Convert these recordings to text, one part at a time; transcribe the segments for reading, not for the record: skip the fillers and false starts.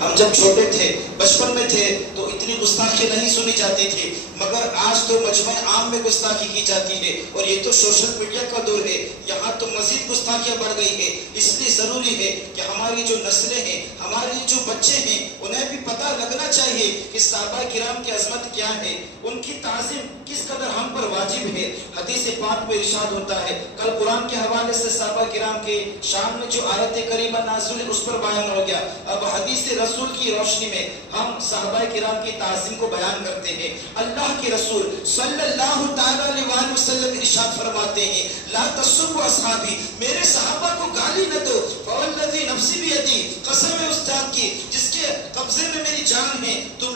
ہم جب چھوٹے تھے، بچپن میں تھے، تو اتنی گستاخی نہیں سنی جاتی تھی، مگر آج تو مجمع عام میں گستاخی کی جاتی ہے، اور یہ تو سوشل میڈیا کا دور ہے، یہاں تو مزید گستاخیاں بڑھ گئی ہے۔ اس لیے ضروری ہے کہ ہماری جو نسلیں ہیں، ہمارے جو بچے ہیں، انہیں بھی پتہ لگنا چاہیے کہ صحابہ کرام کی عظمت کیا ہے، ان کی تعظیم کس قدر ہم پر واجب ہے۔ حدیث پاک میں ارشاد ہوتا ہے، کل قرآن کے حوالے سے صحابہ کرام کے شان میں جو آیت کریمہ نازل ہے اس پر بیان ہو گیا، اب حدیث رسول کی روشنی میں ہم صحابہ کرام کی تعظیم کو بیان کرتے ہیں۔ اللہ کے رسول صلی اللہ تعالی علیہ وسلم ارشاد فرماتے ہیں، لا تسبوا اصحابی، میرے صحابہ کو گالی نہ دو، فوالذی نفسی بیدی، قسم ہے اس ذات کی جس کے قبضے میں میری جان ہے، تم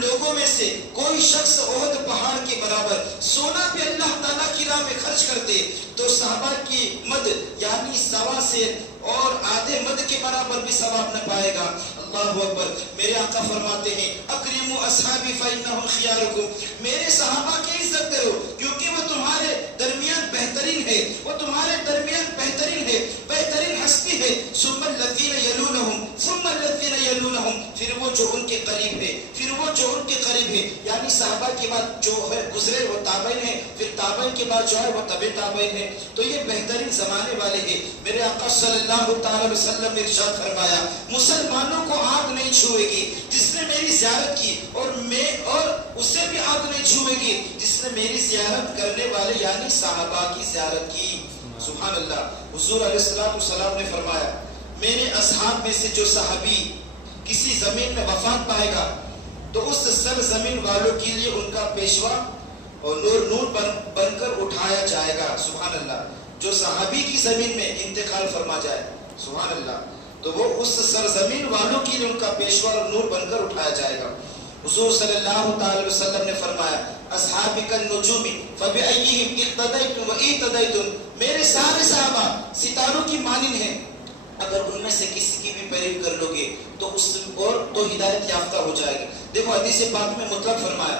لوگوں میں سے کوئی شخص احد پہاڑ کے برابر سونا بھی اللہ تعالیٰ کی راہ میں خرچ کر دے تو صحابہ کی مد یعنی سوا سے اور آدھے مد کے برابر بھی ثواب نہ پائے گا۔ اللہ اکبر۔ میرے آقا فرماتے ہیں، اکرموا اصحابی فانہم خیارکم، میرے صحابہ کی عزت کرو کیونکہ وہ تمہارے درمیان بہترین ہے، وہ تمہارے درمیان بہترین ہے، بہترین ہستی ہے۔ ثم الذین یلونہم، ثم الذین یلونہم، پھر وہ جو ان کے قریب ہے، پھر وہ جو ان کے قریب ہے، یعنی صحابہ کے بعد جو ہے گزرے وہ تابعین ہے، پھر تابعین کے بعد جو ہے وہ تبع تابعین ہے، تو یہ بہترین زمانے والے ہیں۔ میرے آقا صلی اللہ تعالی وسلم نے ارشاد فرمایا، مسلمانوں کو آگ نہیں چھوئے گی جس نے میری زیارت کی، اور اسے بھی آگ نہیں چھوئے گی جس نے میری زیارت کرنے والے یعنی صحابہ کی زیارت کی۔ سبحان اللہ۔ حضور علیہ السلام نے فرمایا، میرے اصحاب میں سے جو صحابی کسی زمین میں وفات پائے گا تو اس سرزمین والوں کے لیے ان کا پیشوا اور نور بن کر اٹھایا جائے گا۔ سبحان اللہ۔ جو صحابی کی زمین میں انتقال فرما جائے، سبحان اللہ، تو وہ اس سرزمین والوں کے لیے ان کا پیشوا اور نور بن کر اٹھایا جائے گا۔ حضور صلی اللہ تعالی وسلم نے فرمایا، اصحابی کالنجوم فبأیہم اقتدیتم واہتدیتم، میرے سارے صحابہ ستاروں کی مانند ہیں، اگر ان میں سے کسی کی بھی پیروی کر لو گے تو ہدایت یافتہ ہو جائے گی۔ دیکھو حدیث پاک میں مطلق فرمایا،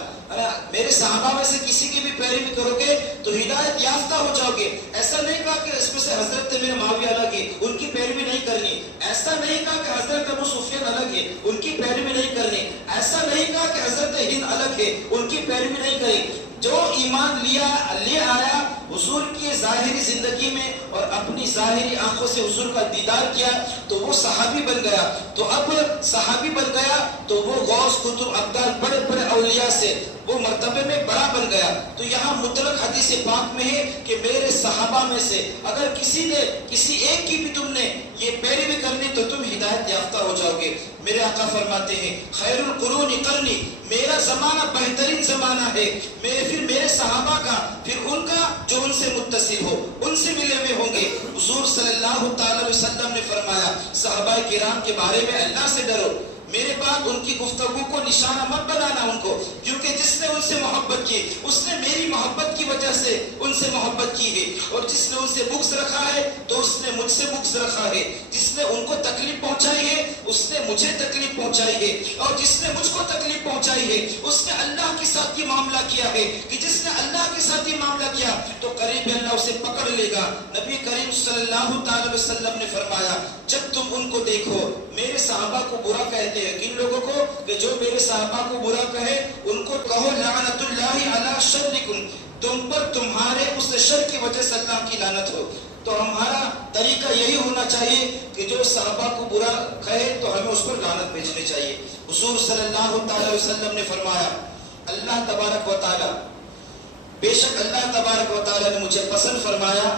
میرے صحابہ میں سے کسی کی بھی پیروی کرو گے تو ہدایت یافتہ ہو جاؤ گے۔ ایسا نہیں کہا کہ اس میں سے حضرت میرے معاویہ الگ ہے، ان کی پیروی نہیں کرنی، ایسا نہیں کہا کہ حضرت ابو سفیان الگ ہے، ان کی پیروی نہیں کرنی، ایسا نہیں کہا کہ حضرت ہند الگ ہے، ان کی پیروی نہیں کرنی۔ جو ایمان لے آیا حضور کی ظاہری زندگی میں اور اپنی ظاہری آنکھوں سے حضور کا دیدار کیا تو وہ صحابی بن گیا، تو اب صحابی بن گیا تو وہ غوث قطب ابدال بڑے بڑے اولیاء سے وہ مرتبے میں بڑا بن گیا۔ تو یہاں مطلق حدیث پاک میں ہے کہ میرے صحابہ میں سے اگر کسی ایک کی بھی تم نے یہ پیروی کرنی تو تم ہدایت یافتہ ہو جاؤ گے۔ میرے آقا فرماتے ہیں، خیر القرون قرنی، میرا زمانہ بہترین زمانہ ہے، پھر میرے صحابہ کا، پھر ان کا جو ان سے متصل ہو، ان سے ملے ہوئے ہوں گے۔ حضور صلی اللہ تعالی وسلم نے فرمایا، صحابہ کرام کے بارے میں اللہ سے ڈرو، میرے بعد ان کی گفتگو کو نشانہ مت بنانا ان کو، کیونکہ جس نے ان سے محبت کی اس نے میری محبت کی وجہ سے ان سے محبت کی ہے، اور جس نے ان سے بغض رکھا ہے تو اس نے مجھ سے بغض رکھا ہے، جس نے ان کو تکلیف پہنچائی ہے اس نے مجھے تکلیف پہنچائی ہے، اور جس نے مجھ کو تکلیف پہنچائی ہے اس نے اللہ کے ساتھ یہ معاملہ کیا ہے کہ جس نے اللہ کے ساتھ یہ معاملہ کیا تو قریب اللہ اسے پکڑ لے گا۔ نبی کریم صلی اللہ تعالی وسلم نے فرمایا، جب تم ان کو دیکھو، میرے صحابہ کو برا کہتے ہیں، کن لوگوں کو؟ کہ جو میرے صحابہ کو برا کہے ان کو کہو لعنت اللہ علی شرکم، تم پر تمہارے اس شر کی وجہ سے اللہ کی لعنت ہو۔ تو ہمارا طریقہ یہی ہونا چاہیے کہ جو صحابہ کو برا کہے تو ہمیں اس پر لعنت بھیجنی چاہیے۔ حضور صلی اللہ تعالی وسلم نے فرمایا، اللہ تبارک و تعالی، بے شک اللہ تبارک و تعالی نے مجھے پسند فرمایا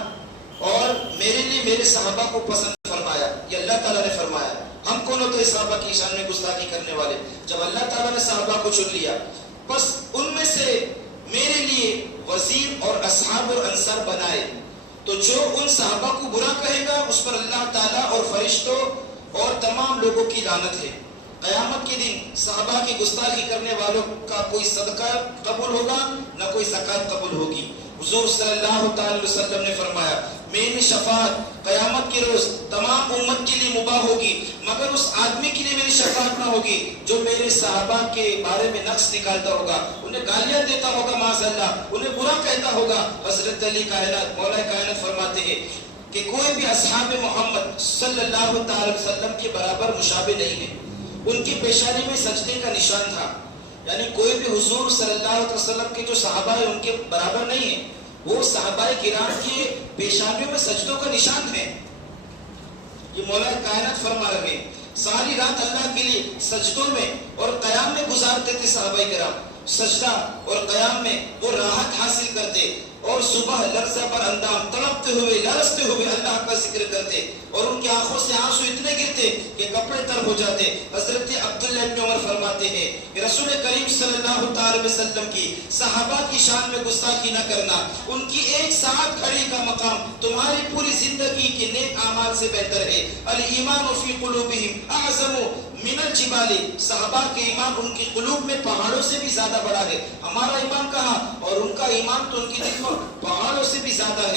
اور میرے لیے میرے صحابہ کو پسند فرمایا، یہ اللہ تعالیٰ نے فرمایا۔ ہم کون ہوتے صحابہ کی شان میں گستاخی کرنے والے؟ جب اللہ تعالیٰ نے صحابہ کو چن لیا، بس ان میں سے میرے لیے وزیر اور اصحاب اور انصار بنائے، تو جو ان صحابہ کو برا کہے گا اس پر اللہ تعالیٰ اور فرشتوں اور تمام لوگوں کی لعنت ہے۔ قیامت کے دن صحابہ کی گستاخی کرنے والوں کا کوئی صدقہ قبول ہوگا نہ کوئی زکات قبول ہوگی۔ حضور صلی اللہ تعالی وسلم نے فرمایا، میری شفاعت قیامت کے روز تمام امت کے لیے مباح ہوگی، مگر اس آدمی کے لیے میری شفاعت نہ ہوگی جو میرے صحابہ کے بارے میں نقص نکالتا ہوگا، انہیں گالیاں دیتا ہوگا، معاذ اللہ انہیں برا کہتا ہوگا۔ حضرت علی کائنات مولا کائنات فرماتے ہیں کہ کوئی بھی اصحاب محمد صلی اللہ تعالی وسلم کے برابر مشابہ نہیں ہے. ان کی پیشانی میں سجدے کا نشان تھا، یعنی کوئی بھی حضور صلی اللہ علیہ وسلم کے جو صحابہ ہیں ان کے برابر نہیں ہے. وہ صحابہ کرام کے پیشانیوں میں سجدوں کا نشان ہے. یہ مولا کائنات فرما رہے ہیں ساری رات اللہ کے لیے سجدوں میں اور قیام میں گزارتے تھے صحابہ کرام. سجدہ اور قیام میں وہ راحت حاصل کرتے اور صبح لرزہ پر اندام تڑپتے ہوئے لرزتے ہوئے اللہ کا ذکر کرتے اور ان کی آنکھوں سے آنسو اتنے گرتے کہ کپڑے تر ہو جاتے. حضرت عبداللہ ابن عمر فرماتے ہیں کہ رسول کریم صلی اللہ تعالی وسلم کی صحابہ کی شان میں گستاخی نہ کرنا، ان کی ایک ساعت کھڑی کا مقام تمہاری پوری زندگی کے نیک اعمال سے بہتر ہے. الایمان فی قلوبہم اعظم من الجبال، صحابہ کے ایمان ان کی قلوب میں پہاڑوں سے بھی زیادہ بڑا ہے. ہمارا ایمان کہاں اور ان کا ایمان تو ان کی دل میں پہاڑوں سے بھی زیادہ ہے.